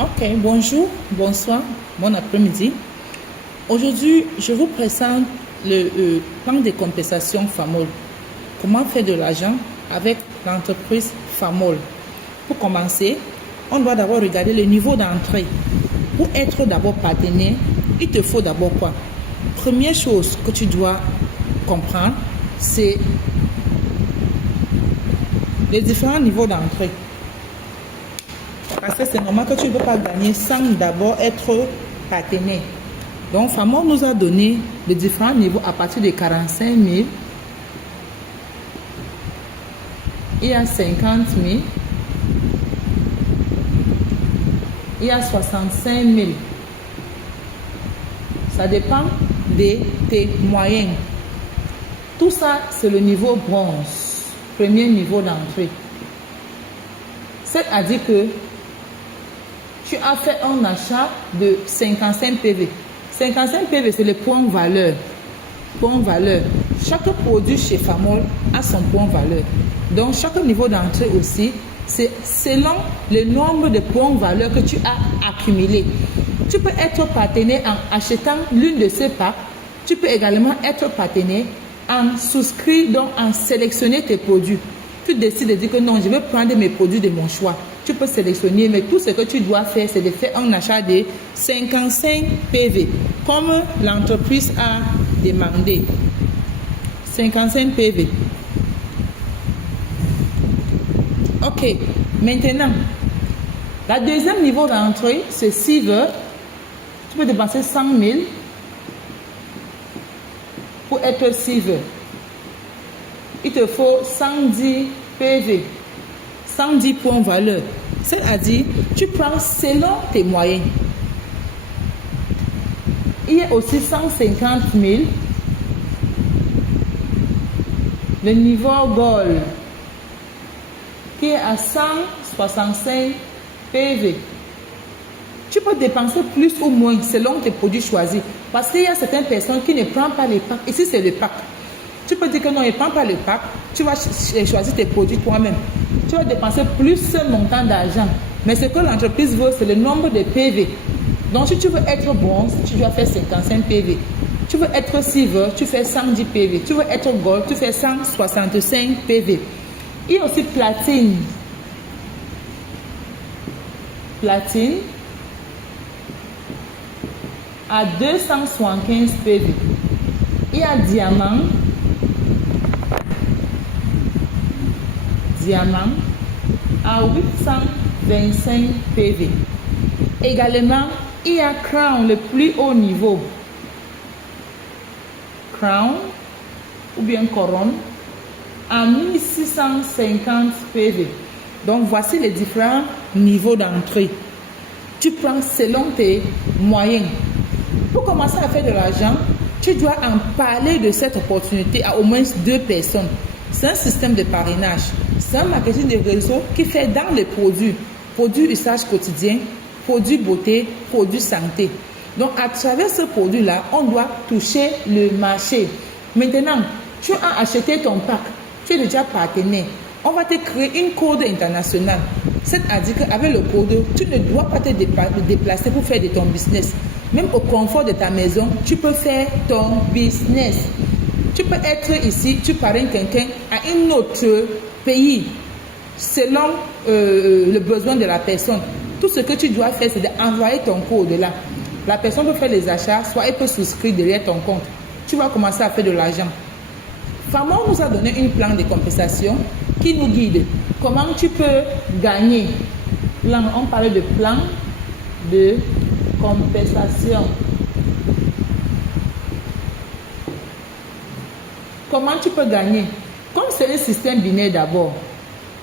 Ok, bonjour, bonsoir, bon après-midi. Aujourd'hui, je vous présente le plan de compensation FAMOL. Comment faire de l'argent avec l'entreprise FAMOL. Pour commencer, on doit d'abord regarder le niveau d'entrée. Pour être d'abord partenaire, il te faut d'abord quoi? Première chose que tu dois comprendre, c'est les différents niveaux d'entrée. Parce que c'est normal que tu ne peux pas gagner sans d'abord être partenaire. Donc, FAMOL nous a donné les différents niveaux à partir de 45 000. Il y a 50 000. Il y a 65 000. Ça dépend de tes moyens. Tout ça, c'est le niveau bronze. Premier niveau d'entrée. C'est-à-dire que tu as fait un achat de 55 PV. 55 PV, c'est le point valeur. Point valeur. Chaque produit chez FAMOL a son point valeur. Donc, chaque niveau d'entrée aussi, c'est selon le nombre de points valeur que tu as accumulé. Tu peux être partenaire en achetant l'une de ces packs. Tu peux également être partenaire en souscrire, donc en sélectionner tes produits. Tu décides de dire que non, je vais prendre mes produits de mon choix. Tu peux sélectionner, mais tout ce que tu dois faire, c'est de faire un achat de 55 PV, comme l'entreprise a demandé. 55 PV. Ok, maintenant, la deuxième niveau d'entrée, c'est Silver. Tu peux dépenser 100 000 pour être Silver. Il te faut 110 PV, 110 points valeur. C'est-à-dire, tu prends selon tes moyens. Il y a aussi 150 000. Le niveau Gold, qui est à 165 PV. Tu peux dépenser plus ou moins selon tes produits choisis. Parce qu'il y a certaines personnes qui ne prennent pas les packs. Ici, c'est le pack. Tu peux dire que non, ne prends pas le pack. Tu vas choisir tes produits toi-même. Tu vas dépenser plus ce montant d'argent. Mais ce que l'entreprise veut, c'est le nombre de PV. Donc, si tu veux être bronze, tu dois faire 55 PV. Tu veux être silver, tu fais 110 PV. Tu veux être gold, tu fais 165 PV. Il y a aussi platine. Platine à 275 PV. Il y a diamant. Diamant à 825 PV. Également, il y a Crown, le plus haut niveau. Crown ou bien couronne à 1650 PV. Donc, voici les différents niveaux d'entrée. Tu prends selon tes moyens. Pour commencer à faire de l'argent, tu dois en parler de cette opportunité à au moins 2 personnes. C'est un système de parrainage. C'est un marketing de réseau qui fait dans les produits usage quotidien, produits beauté, produits santé. Donc, à travers ce produit-là, on doit toucher le marché. Maintenant, tu as acheté ton pack. Tu es déjà partenaire. On va te créer une code internationale. C'est-à-dire qu'avec le code, tu ne dois pas te déplacer pour faire de ton business. Même au confort de ta maison, tu peux faire ton business. Tu peux être ici, tu parraines quelqu'un à un autre pays selon le besoin de la personne. Tout ce que tu dois faire, c'est d'envoyer ton code là. La personne peut faire les achats, soit elle peut souscrire derrière ton compte. Tu vas commencer à faire de l'argent. FAMOL nous a donné un plan de compensation qui nous guide. Comment tu peux gagner? Là, on parlait de plan de compensation. Comment tu peux gagner? Comme c'est un système binaire d'abord,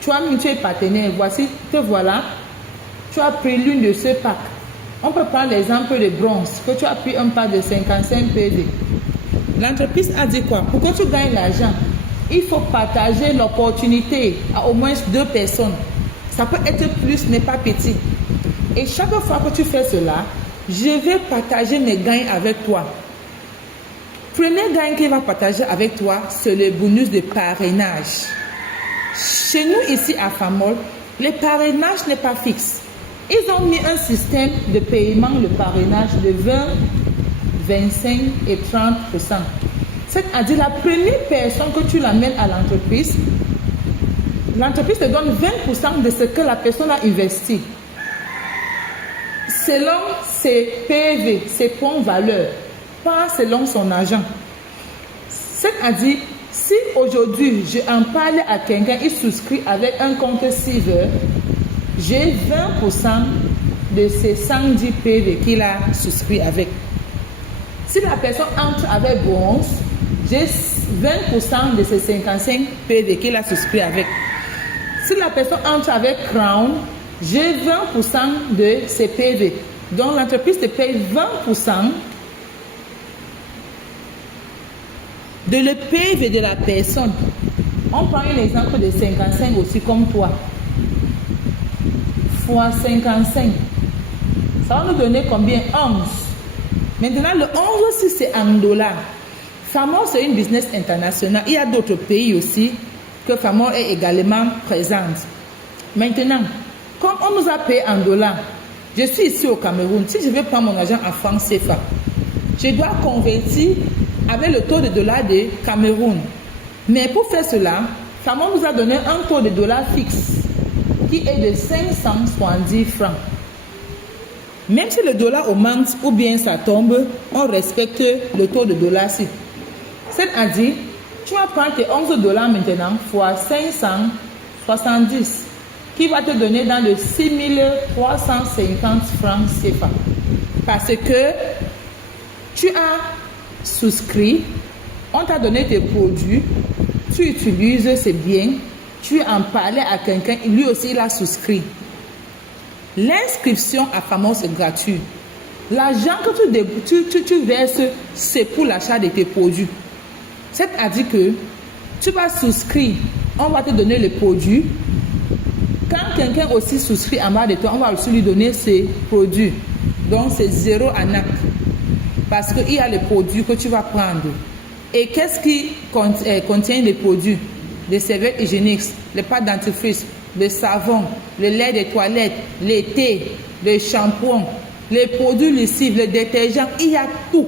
tu as mis, tu es partenaire, voici, te voilà, tu as pris l'une de ces packs. On peut prendre l'exemple de bronze, que tu as pris un pack de 55 PV. L'entreprise a dit quoi? Pour que tu gagnes l'argent, il faut partager l'opportunité à au moins 2 personnes. Ça peut être plus, mais pas petit. Et chaque fois que tu fais cela, je vais partager mes gains avec toi. Premier gain qu'il va partager avec toi, c'est le bonus de parrainage. Chez nous, ici à FAMOL, le parrainage n'est pas fixe. ils ont mis un système de paiement, le parrainage de 20, 25 et 30%. C'est-à-dire la première personne que tu l'amènes à l'entreprise te donne 20% de ce que la personne a investi. Selon ses PV, ses points valeur, pas selon son argent. C'est-à-dire, si aujourd'hui je en parle à quelqu'un, il souscrit avec un compte Silver, j'ai 20% de ses 110 PV qu'il a souscrit avec. Si la personne entre avec bronze, j'ai 20% de ses 55 PV qu'il a souscrit avec. Si la personne entre avec Crown, j'ai 20% de ses PV. Donc l'entreprise te paye 20% de le PV de la personne. On prend un exemple de 55 aussi comme toi. Fois 55. Ça va nous donner combien? 11. Maintenant, le 11 aussi, c'est en dollars. Famor, c'est une business internationale. Il y a d'autres pays aussi que Famor est également présente. Maintenant, comme on nous a payé en dollars, je suis ici au Cameroun. Si je veux prendre mon argent en francs CFA, je dois convertir avec le taux de dollar de Cameroun. Mais pour faire cela, Famor nous a donné un taux de dollar fixe qui est de 570 francs. Même si le dollar augmente ou bien ça tombe, on respecte le taux de dollar-ci. C'est-à-dire, tu vas prendre tes 11 dollars maintenant fois 570 qui va te donner dans le 6350 francs CFA. Parce que tu as souscrit, on t'a donné tes produits, tu utilises ces biens, tu en parlais à quelqu'un, lui aussi il a souscrit. L'inscription à Famor, c'est gratuit. L'argent que tu verses, c'est pour l'achat de tes produits. C'est-à-dire que tu vas souscrire, on va te donner les produits. Quand quelqu'un aussi souscrit en bas de toi, on va aussi lui donner ses produits. Donc c'est zéro ANAC. Parce qu'il y a les produits que tu vas prendre. Et qu'est-ce qui contient les produits? Les serviettes hygiéniques, les pâtes dentifrice, le savon, le lait de toilette, les thés, le shampoing, les produits lessives, le détergent, il y a tout.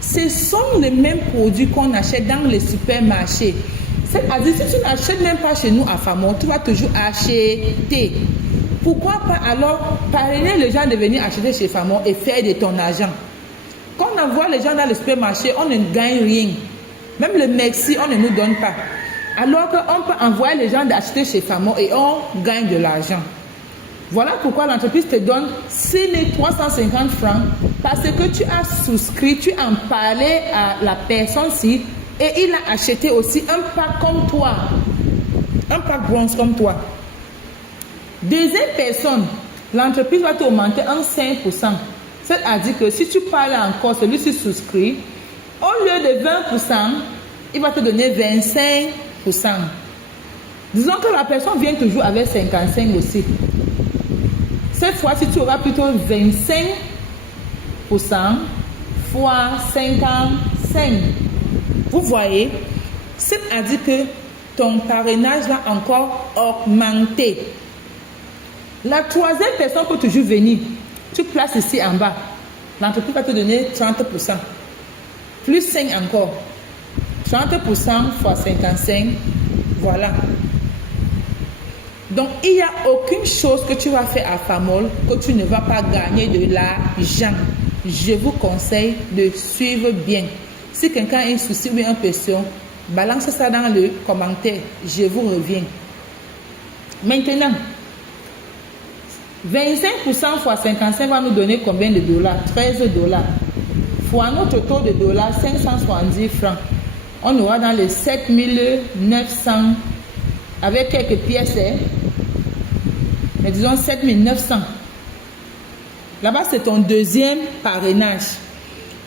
Ce sont les mêmes produits qu'on achète dans les supermarchés. C'est-à-dire, si tu n'achètes même pas chez nous à Famor, tu vas toujours acheter. Pourquoi pas alors parrainer les gens de venir acheter chez Famor et faire de ton argent? Quand on envoie les gens dans le supermarché, on ne gagne rien. Même le merci, on ne nous donne pas. Alors qu'on peut envoyer les gens d'acheter chez Famor et on gagne de l'argent. Voilà pourquoi l'entreprise te donne 6350 francs parce que tu as souscrit, tu en parlais à la personne-ci et il a acheté aussi un pack comme toi, un pack bronze comme toi. Deuxième personne, l'entreprise va t'augmenter un 5%. C'est-à-dire que si tu parles encore, celui-ci souscrit, au lieu de 20%, il va te donner 25%. Disons que la personne vient toujours avec 55 aussi. Cette fois-ci, tu auras plutôt 25% fois 55. Vous voyez, c'est-à-dire que ton parrainage va encore augmenter. La troisième personne peut toujours venir. Tu places ici en bas. L'entreprise va te donner 30%. Plus 5 encore. 30% fois 55. Voilà. Donc, il n'y a aucune chose que tu vas faire à Famor que tu ne vas pas gagner de l'argent. Je vous conseille de suivre bien. Si quelqu'un a un souci ou une question, balancez ça dans le commentaire. Je vous reviens. Maintenant, 25% fois 55 va nous donner combien de dollars? 13 dollars. Fois notre taux de dollars, 570 francs. On aura dans les 7900 avec quelques pièces. Mais disons 7900. Là-bas, c'est ton deuxième parrainage.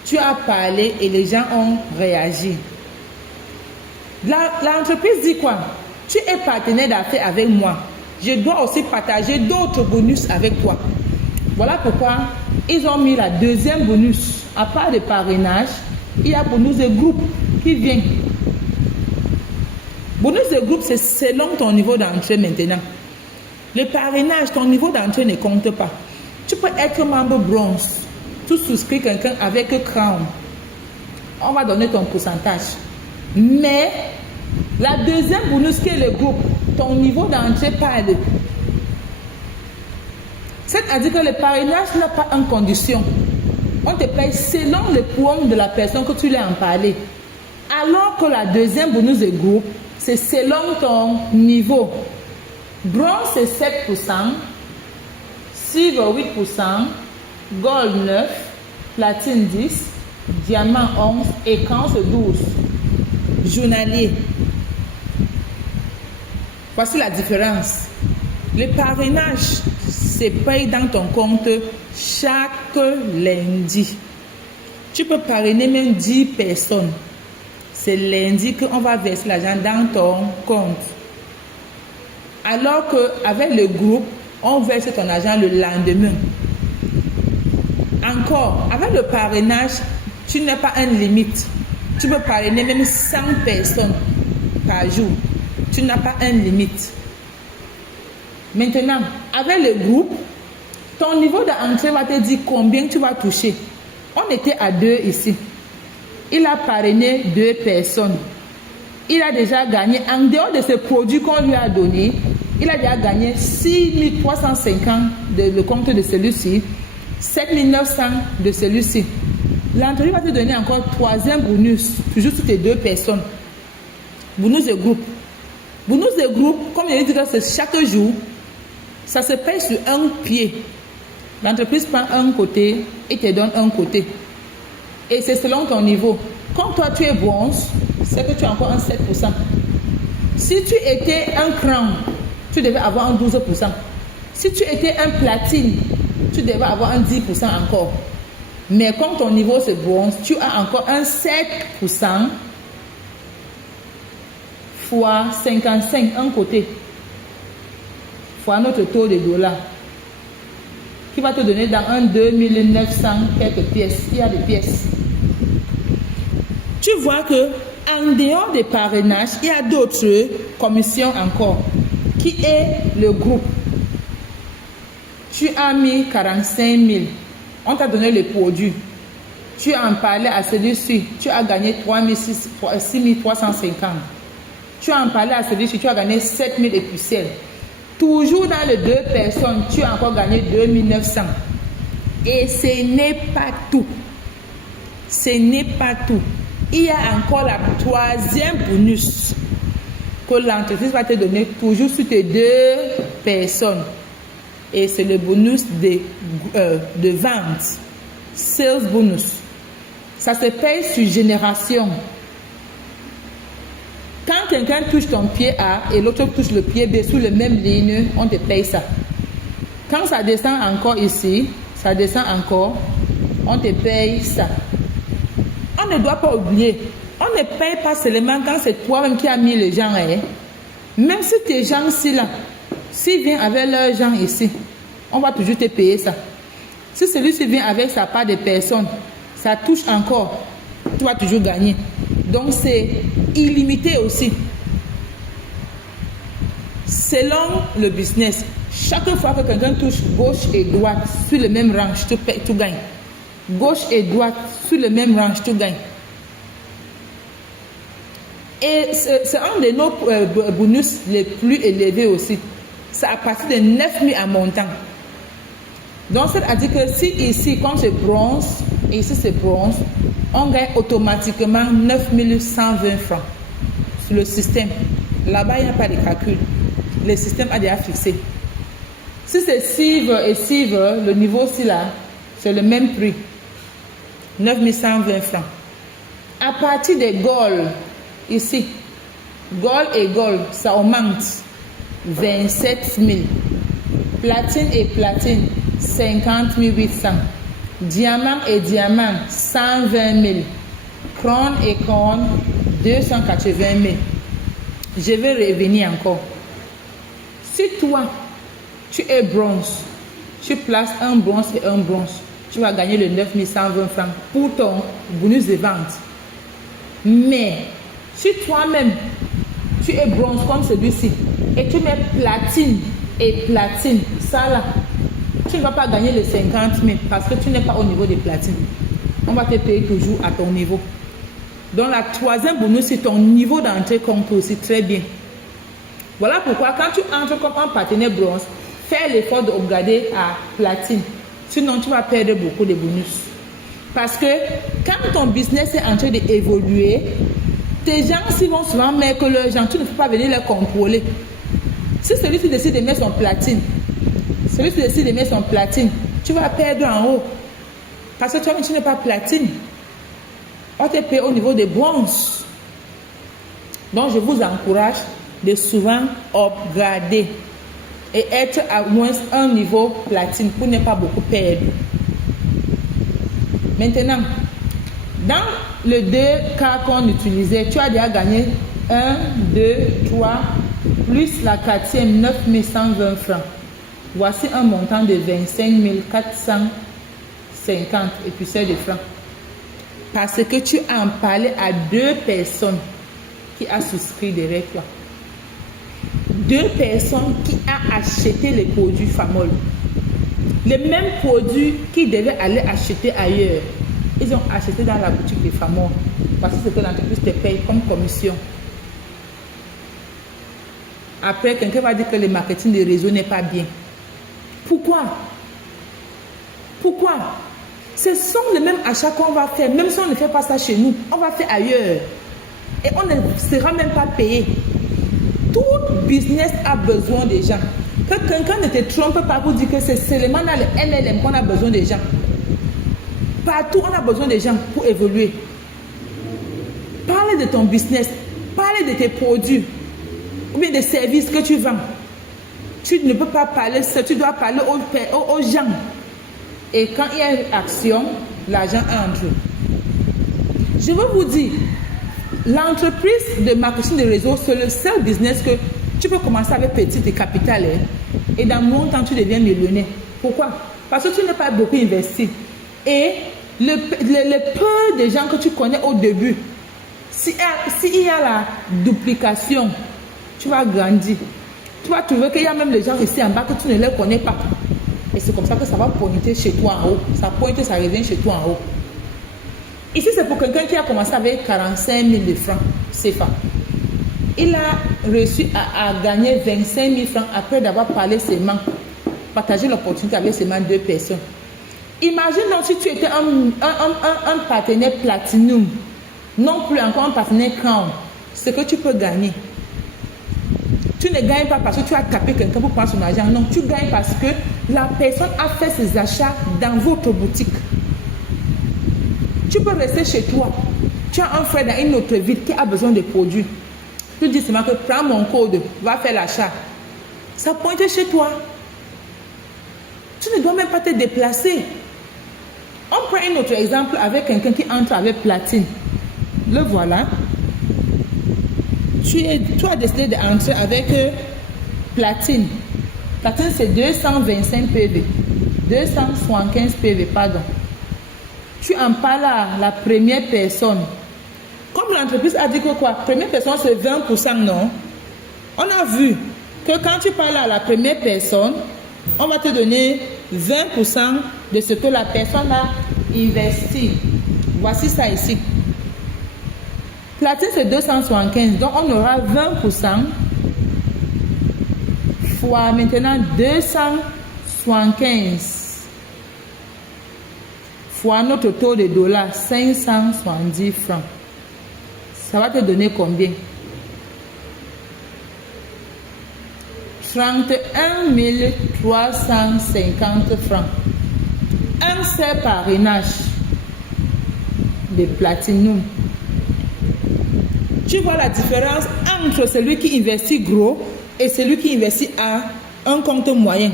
Tu as parlé et les gens ont réagi. L'entreprise dit quoi? Tu es partenaire d'affaires avec moi. Je dois aussi partager d'autres bonus avec toi. Voilà pourquoi ils ont mis la deuxième bonus. À part de parrainage, il y a bonus de groupe qui vient. Bonus de groupe, c'est selon ton niveau d'entrée maintenant. Le parrainage, ton niveau d'entrée ne compte pas. Tu peux être membre bronze. Tu souscris quelqu'un avec Crown. On va donner ton pourcentage. Mais la deuxième bonus qui est le groupe, ton niveau d'entrée parle. C'est-à-dire que le parrainage n'a pas une condition. On te paye selon le poids de la personne que tu l'as en parlé. Alors que la deuxième bonus de groupe, c'est selon ton niveau. Bronze, c'est 7%, silver, 8%, gold, 9%, platine, 10%, diamant, 11% et bronze, 12%. Journalier. Voici la différence. Le parrainage se paye dans ton compte chaque lundi. Tu peux parrainer même 10 personnes. C'est lundi qu'on va verser l'argent dans ton compte. Alors qu'avec le groupe, on verse ton argent le lendemain. Encore, avec le parrainage, tu n'as pas une limite. Tu peux parrainer même 100 personnes par jour. Tu n'as pas une limite. Maintenant, avec le groupe, ton niveau d'entrée va te dire combien tu vas toucher. On était à 2 ici. Il a parrainé 2 personnes. Il a déjà gagné, en dehors de ce produit qu'on lui a donné, il a déjà gagné 6 350 de le compte de celui-ci, 7 900 de celui-ci. L'entreprise va te donner encore 3e bonus, toujours sur tes 2 personnes. Bonus de groupe. Bonus de groupe, comme je l'ai dit, c'est chaque jour, ça se paye sur un pied. L'entreprise prend un côté et te donne un côté. Et c'est selon ton niveau. Quand toi tu es bronze, c'est que tu as encore un 7%. Si tu étais un crown, tu devais avoir un 12%. Si tu étais un platine, tu devais avoir un 10% encore. Mais comme ton niveau c'est bronze, tu as encore un 7% fois 55, un côté, fois notre taux de dollars, qui va te donner dans un 2900 quelques pièces. Il y a des pièces. Tu vois que en dehors des parrainages, il y a d'autres commissions encore, qui est le groupe. Tu as mis 45 000. On t'a donné le produit. Tu en parlais à celui-ci. Tu as gagné 6 350. Tu en parlais à celui-ci. Tu as gagné 7 000 et poussières. Toujours dans les 2 personnes, tu as encore gagné 2 900. Et ce n'est pas tout. Ce n'est pas tout. Il y a encore la 3e bonus que l'entreprise va te donner toujours sur tes 2 personnes. Et c'est le bonus de vente. Sales bonus. Ça se paye sur génération. Quand quelqu'un touche ton pied A et l'autre touche le pied B sur la même ligne, on te paye ça. Quand ça descend encore ici, ça descend encore, on te paye ça. On ne doit pas oublier, on ne paye pas seulement quand c'est toi-même qui as mis les gens. Même si tes gens ici là, s'ils viennent avec leurs gens ici, on va toujours te payer ça. Si celui-ci vient avec sa part de personnes, ça touche encore, tu vas toujours gagner. Donc c'est illimité aussi. Selon le business, chaque fois que quelqu'un touche gauche et droite sur le même range, tu gagnes. Gauche et droite sur le même range, tu gagnes. Et c'est un de nos bonus les plus élevés aussi. C'est à partir de 9 000 en montant. Donc, c'est-à-dire que si ici, quand c'est bronze, et ici c'est bronze, on gagne automatiquement 9 120 francs sur le système. Là-bas, il n'y a pas de calcul. Le système a déjà fixé. Si c'est silver et silver, le niveau aussi là, c'est le même prix. 9 120 francs. À partir des gold, ici, gold et gold, ça augmente 27 000. Platine et platine, 50 800. Diamant et diamant, 120 000. Couronne et couronne, 280 000. Je vais revenir encore. Si toi, tu es bronze, tu places un bronze et un bronze, tu vas gagner le 9 120 francs pour ton bonus de vente. Mais, si toi-même, tu es bronze comme celui-ci, et tu mets platine et platine, ça là, tu ne vas pas gagner les 50 000 parce que tu n'es pas au niveau des platines. On va te payer toujours à ton niveau. Donc la troisième bonus, c'est ton niveau d'entrée compte aussi très bien. Voilà pourquoi quand tu entres comme un partenaire bronze, fais l'effort de upgrader à platine. Sinon, tu vas perdre beaucoup de bonus. Parce que quand ton business est en train d'évoluer, tes gens s'ils vont souvent mettre que leurs gens, tu ne peux pas venir les contrôler. Si celui qui décide de mettre son platine, tu vas perdre en haut. Parce que toi-même, tu n'es pas platine. On te paye au niveau des bronzes. Donc, je vous encourage de souvent upgrader et être à moins un niveau platine pour ne pas beaucoup perdre. Maintenant, dans les 2 cas qu'on utilisait, tu as déjà gagné 1, 2, 3, plus la 4e, 9 120 francs. Voici un montant de 25 450 épiceries de francs. Parce que tu as en parlé à 2 personnes qui ont souscrit derrière toi. 2 personnes qui ont acheté les produits Famol. Les mêmes produits qu'ils devaient aller acheter ailleurs. Ils ont acheté dans la boutique de Famol. Parce que c'est que l'entreprise te paye comme commission. Après, quelqu'un va dire que le marketing de réseau n'est pas bien. Pourquoi? Ce sont les mêmes achats qu'on va faire. Même si on ne fait pas ça chez nous, on va faire ailleurs. Et on ne sera même pas payé. Tout business a besoin des gens. Que quelqu'un ne te trompe pas pour dire que c'est seulement dans le MLM qu'on a besoin des gens. Partout, on a besoin des gens pour évoluer. Parle de ton business. Parle de tes produits. Ou bien des services que tu vends. Tu ne peux pas parler ça. Tu dois parler aux gens. Et quand il y a une action, l'argent entre. Je veux vous dire, l'entreprise de marketing de réseau, c'est le seul business que tu peux commencer avec petit et capital. Et dans longtemps, tu deviens millionnaire. Pourquoi? Parce que tu n'as pas beaucoup investi. Et le peu de gens que tu connais au début, s'il y a la duplication, tu vas grandir. Tu vas trouver qu'il y a même les gens ici en bas que tu ne les connais pas. Et c'est comme ça que ça va pointer chez toi en haut. Ça pointe, ça revient chez toi en haut. Ici, c'est pour quelqu'un qui a commencé avec 45 000 de francs CFA. Il a réussi à gagner 25 000 francs après d'avoir parlé seulement, partagé l'opportunité avec seulement 2 personnes. Imagine donc si tu étais un partenaire platinum, non plus encore un partenaire crown, ce que tu peux gagner. Tu ne gagnes pas parce que tu as tapé quelqu'un pour prendre son argent. Non, tu gagnes parce que la personne a fait ses achats dans votre boutique. Tu peux rester chez toi. Tu as un frère dans une autre ville qui a besoin de produits. Tu dis seulement que prends mon code, va faire l'achat. Ça pointe chez toi. Tu ne dois même pas te déplacer. On prend un autre exemple avec quelqu'un qui entre avec platine. Le voilà. Tu as décidé d'entrer avec platine. Platine, c'est 225 PV. 275 PV, pardon. Tu en parles à la première personne. Comme l'entreprise a dit que quoi? Première personne, c'est 20%, non? On a vu que quand tu parles à la première personne, on va te donner 20% de ce que la personne a investi. Voici ça ici. Platine, c'est 275. Donc, on aura 20% fois maintenant 275 fois notre taux de dollars, 570 francs. Ça va te donner combien? 31 350 francs. Un seul parrainage de platinum. Tu vois la différence entre celui qui investit gros et celui qui investit à un compte moyen.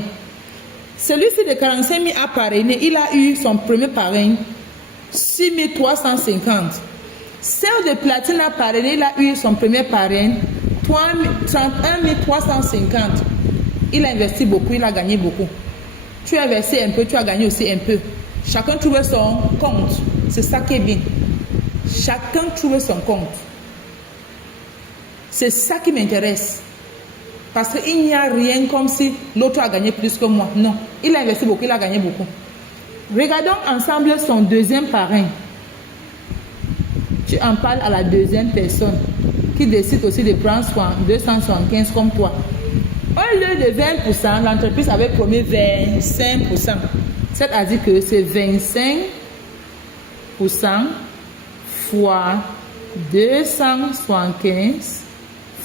Celui-ci de 45 000 a parrainé, il a eu son premier parrain 6 350. Celle de platine a parrainé, il a eu son premier parrain 31 350. Il a investi beaucoup, il a gagné beaucoup. Tu as investi un peu, tu as gagné aussi un peu. Chacun trouve son compte. C'est ça qui est bien. Chacun trouve son compte. C'est ça qui m'intéresse. Parce qu'il n'y a rien comme si l'autre a gagné plus que moi. Non, il a investi beaucoup, il a gagné beaucoup. Regardons ensemble son deuxième parrain. Tu en parles à la deuxième personne qui décide aussi de prendre 275 comme toi. Au lieu de 20%, l'entreprise avait promis 25%. C'est-à-dire que c'est 25% fois 275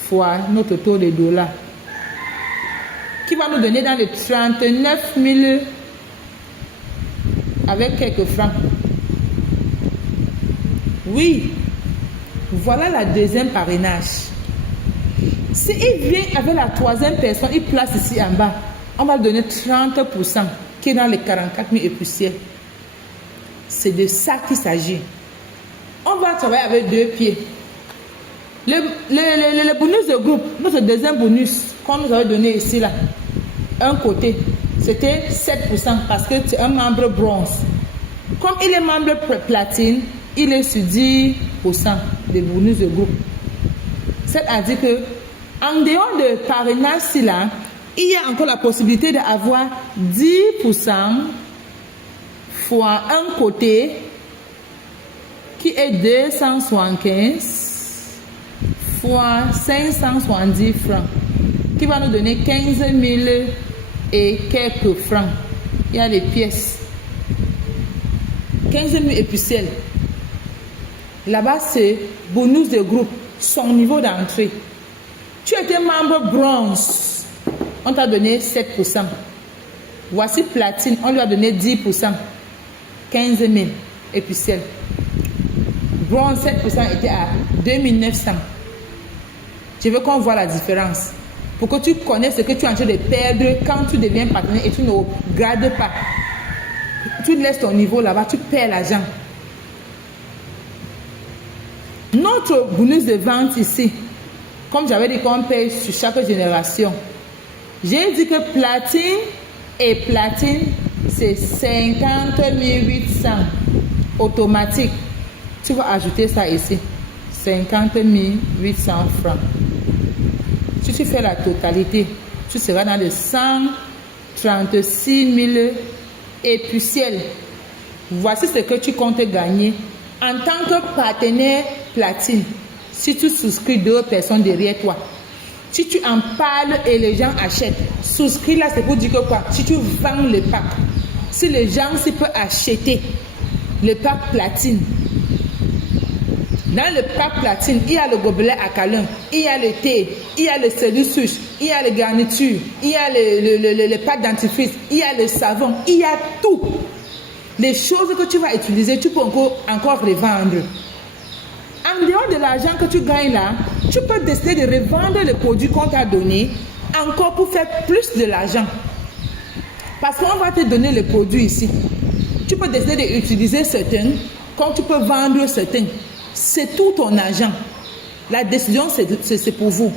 fois notre taux de dollars, qui va nous donner dans les 39 000 avec quelques francs. Oui, voilà la deuxième parrainage. Si il vient avec la troisième personne, il place ici en bas, on va donner 30% qui est dans les 44 000 et poussières. C'est de ça qu'il s'agit. On va travailler avec deux pieds. Le bonus de groupe, notre deuxième bonus qu'on nous avait donné ici, là, un côté, c'était 7% parce que tu es un membre bronze. Comme il est membre platine, il est sur 10% de bonus de groupe. C'est-à-dire que en dehors de parrainage, là, il y a encore la possibilité d'avoir 10% fois un côté qui est 275 fois 570 francs, qui va nous donner 15 000 et quelques francs. Il y a les pièces. 15 000 et poussières. Là-bas, c'est bonus de groupe, son niveau d'entrée. Tu étais membre bronze, on t'a donné 7%. Voici platine, on lui a donné 10%. 15 000 et poussières. Bronze, 7% était à 2900. Je veux qu'on voit la différence. Pour que tu connaisses ce que tu es en train de perdre quand tu deviens partenaire et tu ne gardes pas. Tu laisses ton niveau là-bas, tu perds l'argent. Notre bonus de vente ici, comme j'avais dit qu'on paye sur chaque génération, j'ai dit que platine et platine, c'est 50 800 automatique. Tu vas ajouter ça ici, 50 800 francs. Si tu fais la totalité, tu seras dans les 136 000 et poussières. Voici ce que tu comptes gagner en tant que partenaire platine. Si tu souscris 2 personnes derrière toi, si tu en parles et les gens achètent, souscris là, c'est pour dire que quoi? Si tu vends le pack, si les gens peuvent acheter le pack platine, dans le pack platine, il y a le gobelet à câlin, il y a le thé, il y a le solution, il y a les garnitures, il y a le pack dentifrice, il y a le savon, il y a tout. Les choses que tu vas utiliser, tu peux encore revendre. En dehors de l'argent que tu gagnes là, tu peux décider de revendre le produit qu'on t'a donné encore pour faire plus de l'argent. Parce qu'on va te donner le produit ici. Tu peux décider d'utiliser certains, comme tu peux vendre certains. C'est tout ton argent. La décision, c'est pour vous.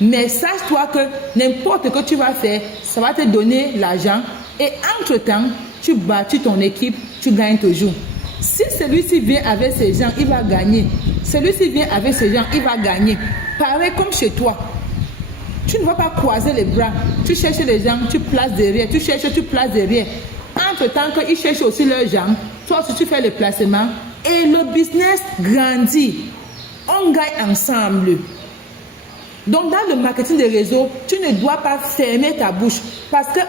Mais sache-toi que n'importe ce que tu vas faire, ça va te donner l'argent. Et entre-temps, tu bâtis ton équipe, tu gagnes toujours. Si celui-ci vient avec ses gens, il va gagner. Celui-ci vient avec ses gens, il va gagner. Pareil comme chez toi. Tu ne vas pas croiser les bras. Tu cherches les gens, tu places derrière. Tu cherches, tu places derrière. Entre-temps qu'ils cherchent aussi leurs gens, toi aussi tu fais le placement. Et le business grandit. On gagne ensemble. Donc dans le marketing des réseaux, tu ne dois pas fermer ta bouche. Parce qu'un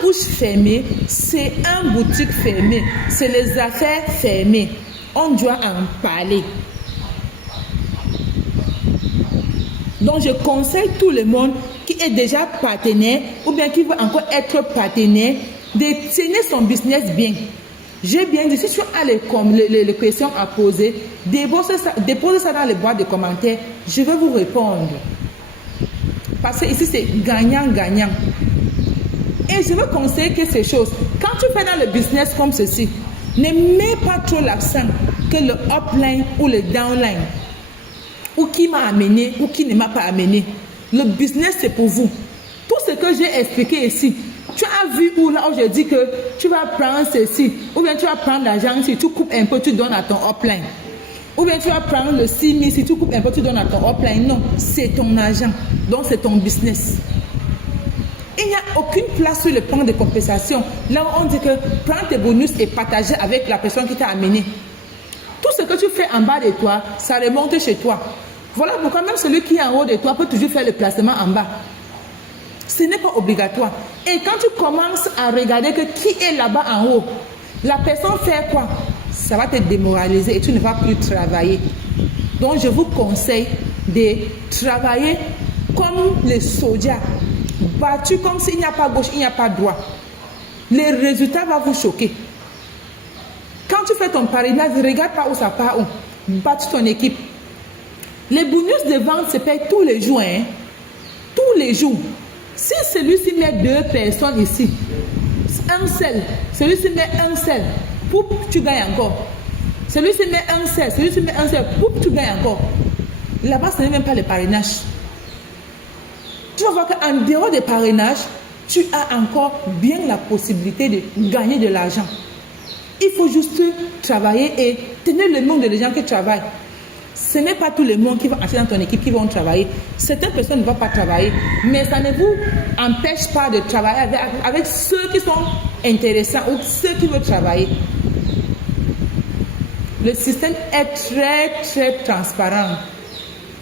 bouche fermée, c'est un boutique fermée. C'est les affaires fermées. On doit en parler. Donc je conseille tout le monde qui est déjà partenaire ou bien qui veut encore être partenaire de tenir son business bien. J'ai bien dit, si tu as les questions à poser, déposez ça dans les boîtes de commentaires. Je vais vous répondre. Parce que ici, c'est gagnant-gagnant. Et je veux conseiller que ces choses, quand tu fais dans le business comme ceci, ne mets pas trop l'accent que le upline ou le downline, ou qui m'a amené ou qui ne m'a pas amené. Le business, c'est pour vous. Tout ce que j'ai expliqué ici, tu as vu où là où je dis que tu vas prendre ceci, ou bien tu vas prendre l'argent, si tu coupes un peu, tu donnes à ton upline. Ou bien tu vas prendre le 6 000, si tu coupes un peu, tu donnes à ton upline. Non, c'est ton argent. Donc c'est ton business. Il n'y a aucune place sur le plan de compensation. Là où on dit que prends tes bonus et partager avec la personne qui t'a amené. Tout ce que tu fais en bas de toi, ça remonte chez toi. Voilà pourquoi même celui qui est en haut de toi peut toujours faire le placement en bas. Ce n'est pas obligatoire. Et quand tu commences à regarder que qui est là-bas en haut, la personne fait quoi? Ça va te démoraliser et tu ne vas plus travailler. Donc je vous conseille de travailler comme les soldats, battus comme s'il n'y a pas gauche, il n'y a pas droit. Les résultats vont vous choquer. Quand tu fais ton parrainage, ne regarde pas où ça part où. Battu ton équipe. Les bonus de vente se payent tous les jours. Hein? Tous les jours. Si celui-ci met 2 personnes ici, un seul, celui-ci met un seul, poup, tu gagnes encore. Celui-ci met un seul, celui-ci met un seul, poup, tu gagnes encore. Là-bas, ce n'est même pas le parrainage. Tu vas voir qu'en dehors des parrainages, tu as encore bien la possibilité de gagner de l'argent. Il faut juste travailler et tenir le nom des gens qui travaillent. Ce n'est pas tout le monde qui va acheter dans ton équipe qui vont travailler. Certaines personnes ne vont pas travailler, mais ça ne vous empêche pas de travailler avec ceux qui sont intéressants ou ceux qui veulent travailler. Le système est très, très transparent.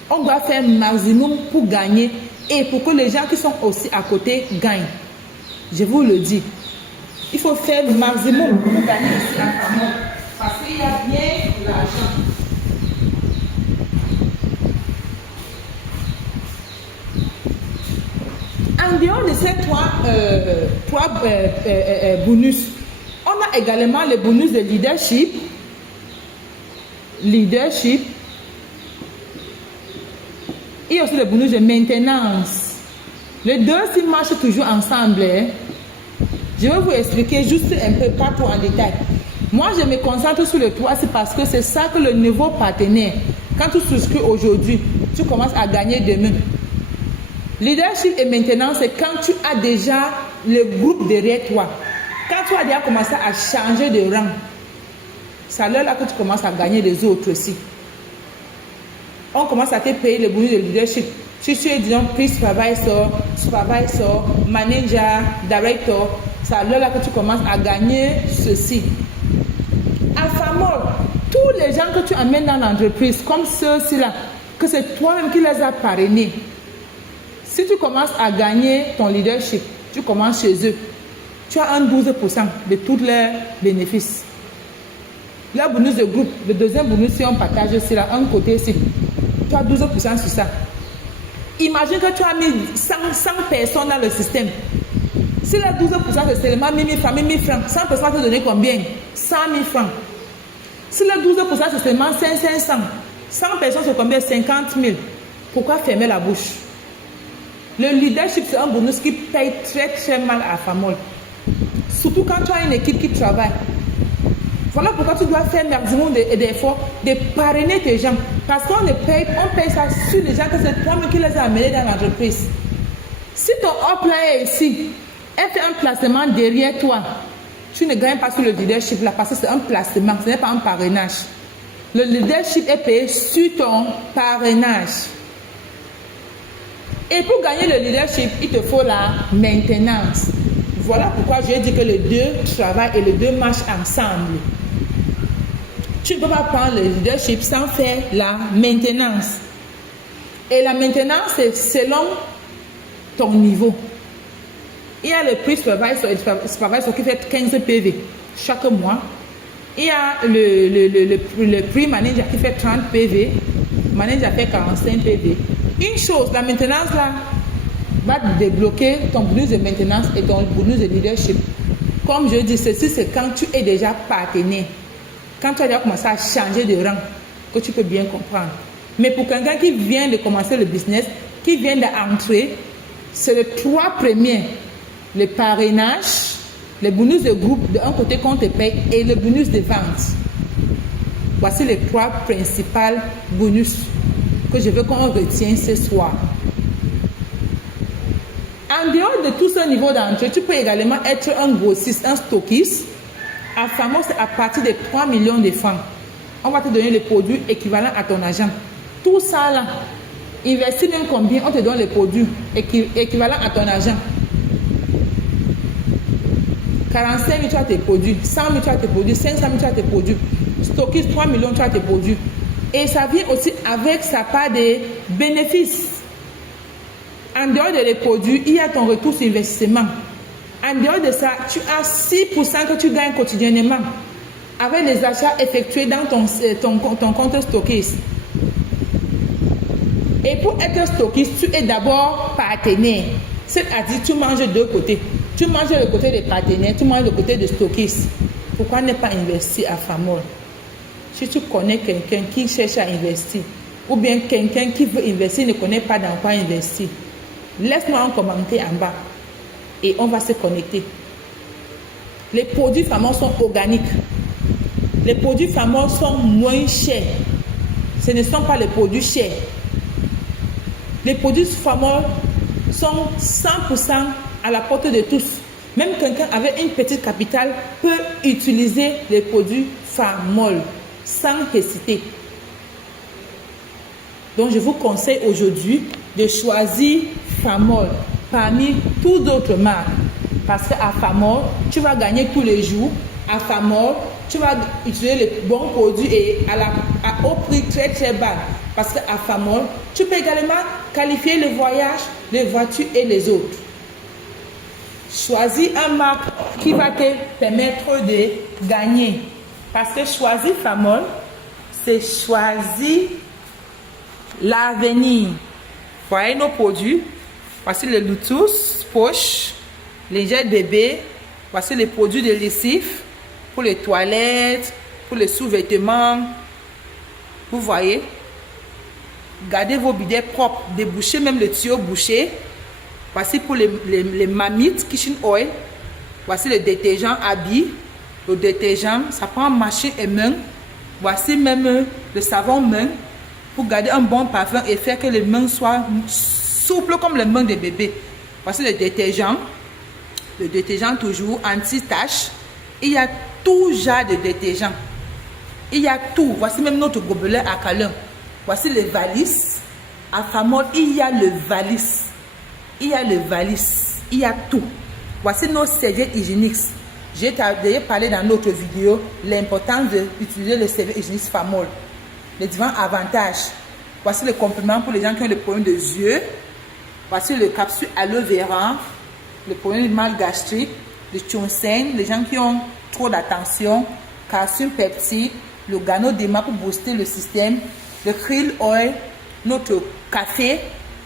On doit faire maximum pour gagner et pour que les gens qui sont aussi à côté gagnent. Je vous le dis. Il faut faire le maximum pour gagner ici à Famon. Parce qu'il y a bien l'argent. En dehors de ces trois bonus, on a également le bonus de leadership. Et aussi le bonus de maintenance. Les deux s'y marchent toujours ensemble. Hein. Je vais vous expliquer juste un peu, pas trop en détail. Moi, je me concentre sur le 3, c'est parce que c'est ça que le nouveau partenaire, quand tu souscris aujourd'hui, tu commences à gagner demain. Leadership et maintenance, c'est quand tu as déjà le groupe derrière toi. Quand tu as déjà commencé à changer de rang, c'est là que tu commences à gagner les autres aussi. On commence à te payer le bonus de leadership. Si tu es, disons, supervisor, manager, director, c'est là que tu commences à gagner ceci. À Famol, tous les gens que tu amènes dans l'entreprise, comme ceux-ci-là, que c'est toi-même qui les as parrainés, si tu commences à gagner ton leadership, tu commences chez eux, tu as un 12% de tous leurs bénéfices. Le bonus de groupe, le deuxième bonus, si on partage ici, là, un côté ici, tu as 12% sur ça. Imagine que tu as mis 100 personnes dans le système. Si les 12% c'est seulement 1000 francs, 100 personnes te donner combien? 100 000 francs. Si les 12% c'est seulement 500, 100 personnes c'est combien? 50 000. Pourquoi fermer la bouche? Le leadership, c'est un bonus qui paye très très mal à Famol. Surtout quand tu as une équipe qui travaille. Voilà pourquoi tu dois faire maximum d'efforts de parrainer tes gens. Parce qu'on paye ça sur les gens que c'est toi-même qui les a amenés dans l'entreprise. Si ton upline est ici, elle fait un placement derrière toi, tu ne gagnes pas sur le leadership là parce que c'est un placement, ce n'est pas un parrainage. Le leadership est payé sur ton parrainage. Et pour gagner le leadership, il te faut la maintenance. Voilà pourquoi j'ai dit que les deux travaillent et les deux marchent ensemble. Tu ne peux pas prendre le leadership sans faire la maintenance. Et la maintenance, c'est selon ton niveau. Il y a le prix supervisor qui fait 15 PV chaque mois. Il y a le prix manager qui fait 30 PV. Manager fait 45 PV. Une chose, la maintenance là va débloquer ton bonus de maintenance et ton bonus de leadership. Comme je dis, ceci c'est quand tu es déjà partenaire. Quand tu as déjà commencé à changer de rang, que tu peux bien comprendre. Mais pour quelqu'un qui vient de commencer le business, qui vient d'entrer, c'est les trois premiers. Le parrainage, le bonus de groupe de un côté qu'on te paye et le bonus de vente. Voici les trois principaux bonus que je veux qu'on retienne ce soir. En dehors de tout ce niveau d'entrée, tu peux également être un grossiste, un stockiste. À Famol, c'est à partir de 3 millions de francs. On va te donner les produits équivalents à ton argent. Tout ça là, investis même combien, on te donne les produits équivalents à ton argent. 45 000, tu as tes produits. 100 000, tu as tes produits. 500 000, tu as tes produits. Stockist, 3 millions, tu as tes produits. Et ça vient aussi avec sa part de bénéfices. En dehors des produits, il y a ton retour sur investissement. En dehors de ça, tu as 6% que tu gagnes quotidiennement avec les achats effectués dans ton compte stockiste. Et pour être stockiste, tu es d'abord partenaire. C'est-à-dire, tu manges de deux côtés. Tu manges le côté des partenaires, tu manges le côté des stockistes. Pourquoi ne pas investir à Famol? Si tu connais quelqu'un qui cherche à investir, ou bien quelqu'un qui veut investir ne connaît pas dans quoi investir, laisse-moi un commentaire en bas et on va se connecter. Les produits Famol sont organiques. Les produits Famol sont moins chers. Ce ne sont pas les produits chers. Les produits Famol sont 100% à la portée de tous. Même quelqu'un avec une petite capitale peut utiliser les produits Famol sans hésiter. Donc je vous conseille aujourd'hui de choisir Famol parmi toutes d'autres marques. Parce qu'à Famol, tu vas gagner tous les jours. À Famol, tu vas utiliser les bons produits et au prix très très bas. Parce qu'à Famol, tu peux également qualifier le voyage, les voitures et les autres. Choisis une marque qui va te permettre de gagner. Parce que choisir Famol, c'est choisir l'avenir. Voyez nos produits. Voici le Bluetooth, poche, les gels bébé. Voici les produits de lessive pour les toilettes, pour les sous-vêtements. Vous voyez? Gardez vos bidets propres, débouchez même le tuyau bouché. Voici pour les mamites kitchen oil. Voici le détergent Abby. Le détergent, ça prend machine et main. Voici même le savon main pour garder un bon parfum et faire que les mains soient souples comme les mains des bébés. Voici le détergent. Le détergent toujours anti-tache. Il y a tout genre de détergent. Il y a tout. Voici même notre gobelet à câlin. Voici les valises. À Famol, il y a le valise. Il y a le valise. Il y a tout. Voici nos serviettes hygiéniques. J'ai déjà parlé dans notre vidéo l'importance d'utiliser le serviette hygiénique Famol. Les différents avantages. Voici le complément pour les gens qui ont des problèmes de yeux. Voici le capsule aloe vera. Le problème de mal gastrique. Le ginseng, les gens qui ont trop d'attention. Calcium peptide. Le Ganoderma pour booster le système. Le krill oil. Notre café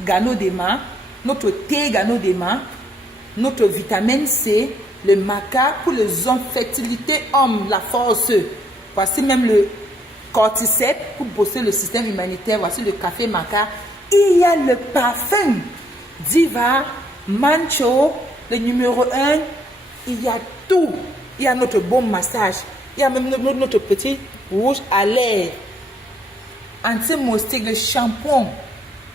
Ganoderma. Notre thé Ganoderma. Notre vitamine C. Le maca pour les hommes, fertilité homme, la force. Voici même le cordyceps pour booster le système humanitaire. Voici le café maca. Il y a le parfum Diva, Mancho, le numéro 1. Il y a tout. Il y a notre bon massage. Il y a même notre petit rouge à lèvres. Anti-moustique, le shampoing.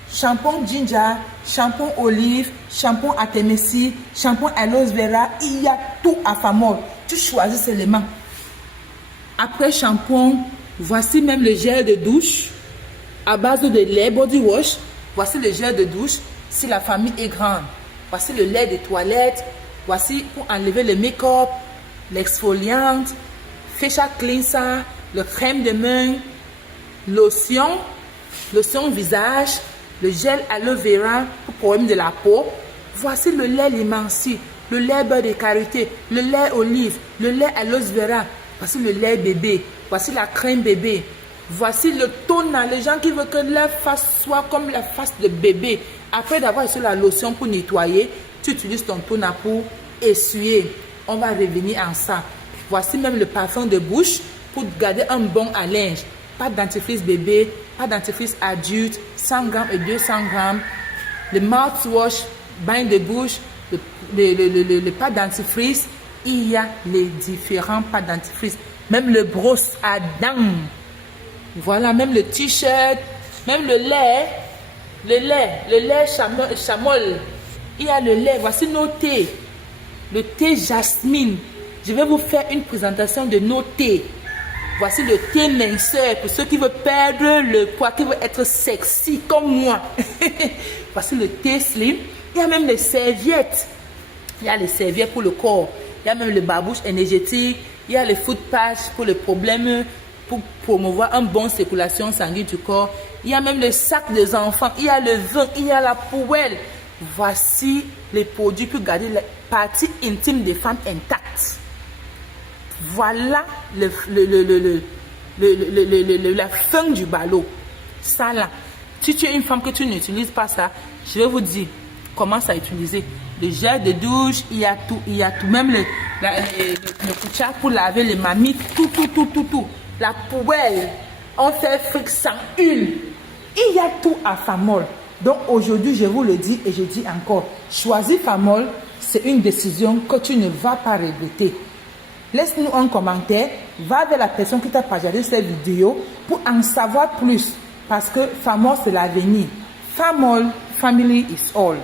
Shampoing ginger, shampoing olive, shampoing artémisia, shampoing aloe vera. Il y a tout à Famol. Tu choisis seulement. Après shampoing, voici même le gel de douche à base de lait body wash. Voici le gel de douche si la famille est grande. Voici le lait de toilette. Voici pour enlever le make-up, l'exfoliante, facial cleanser, le crème de main, lotion visage, le gel aloe vera pour problème de la peau. Voici le lait limanci, le lait beurre de karité, le lait olive, le lait aloe vera. Voici le lait bébé. Voici la crème bébé. Voici le toner. Les gens qui veulent que leur face soit comme la face de bébé. Après d'avoir essuyé la lotion pour nettoyer, tu utilises ton toner pour essuyer. On va revenir en ça. Voici même le parfum de bouche pour garder un bon linge. Pas de dentifrice bébé, pas de dentifrice adulte, 100 grammes et 200 grammes. Le mouthwash, bain de bouche, le pâte dentifrice. Il y a les différents pâtes dentifrice. Même le brosse à dents. Voilà, même le t-shirt, même le lait chamol. Il y a le lait. Voici nos thés. Le thé jasmine. Je vais vous faire une présentation de nos thés. Voici le thé minceur pour ceux qui veulent perdre le poids, qui veulent être sexy comme moi. Voici le thé slim. Il y a même les serviettes. Il y a les serviettes pour le corps. Il y a même le barbouche énergétique. Il y a les foot patch pour les problèmes, pour promouvoir une bonne circulation sanguine du corps. Il y a même le sac des enfants. Il y a le vin. Il y a la poêle. Voici les produits pour garder les parties intimes des femmes intactes. Voilà la fin du ballot. Ça là, si tu es une femme que tu n'utilises pas ça, je vais vous dire comment ça utiliser. Le gel de douche, il y a tout, même le couchard pour laver les mamites, tout. La poêle, on fait fric sans huile. Il y a tout à Famol. Donc aujourd'hui, je vous le dis et je dis encore, choisir Famol, c'est une décision que tu ne vas pas regretter. Laisse-nous un commentaire, va vers la personne qui t'a partagé cette vidéo pour en savoir plus. Parce que Famol, c'est l'avenir. Famol, family is all.